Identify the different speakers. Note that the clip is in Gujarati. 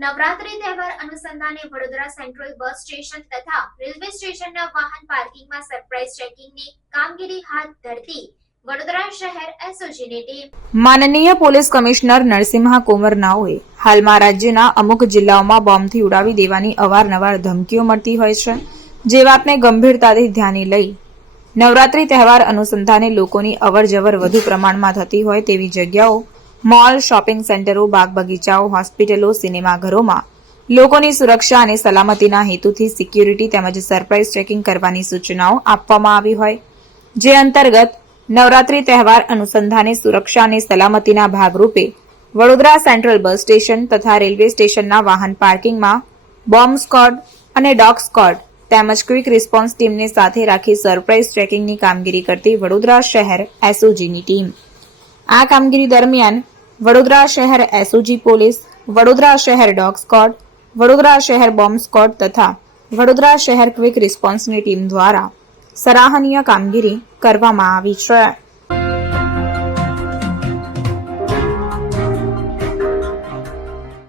Speaker 1: નવરાત્રી તહેવાર અનુસંધાને વડોદરા સેન્ટ્રલ બસ સ્ટેશન તથા રેલવે સ્ટેશનના વાહન પાર્કિંગમાં સરપ્રાઇઝ ચેકિંગની કામગીરી હાથ ધરતી
Speaker 2: માનનીય પોલીસ કમિશનર નરસિંહા કુંવર નાઓએ હાલમાં રાજ્યના અમુક જિલ્લાઓમાં બોમ્બથી ઉડાવી દેવાની અવારનવાર ધમકીઓ મળતી હોય છે, જે વાતને ગંભીરતાથી ધ્યાને લઈ નવરાત્રી તહેવાર અનુસંધાને લોકોની અવરજવર વધુ પ્રમાણમાં થતી હોય તેવી જગ્યાઓ મોલ, શોપિંગ સેન્ટરો બાગ બગીચાઓ હોસ્પિટલો, સિનેમાઘરોમાં લોકોની સુરક્ષા અને સલામતીના હેતુથી સિક્યુરિટી તેમજ સરપ્રાઇઝ ચેકિંગ કરવાની સૂચનાઓ આપવામાં આવી હોય. જે અંતર્ગત નવરાત્રી તહેવાર અનુસંધાને સુરક્ષા અને સલામતીના ભાગરૂપે વડોદરા સેન્ટ્રલ બસ સ્ટેશન તથા રેલવે સ્ટેશનના વાહન પાર્કિંગમાં બોમ્બ સ્કોડ અને ડોગ સ્કોડ તેમજ ક્વિક રિસ્પોન્સ ટીમને સાથે રાખી સરપ્રાઇઝ ટ્રેકિંગની કામગીરી કરતી વડોદરા શહેર એસઓજીની ટીમ. આ કામગીરી દરમિયાન વડોદરા શહેર એસઓજી પોલીસ, વડોદરા શહેર ડોગ સ્કોડ, વડોદરા શહેર બોમ્બ સ્કોડ તથા વડોદરા શહેર ક્વિક રિસ્પોન્સની ટીમ દ્વારા સરાહનીય કામગીરી કરવામાં આવી છે.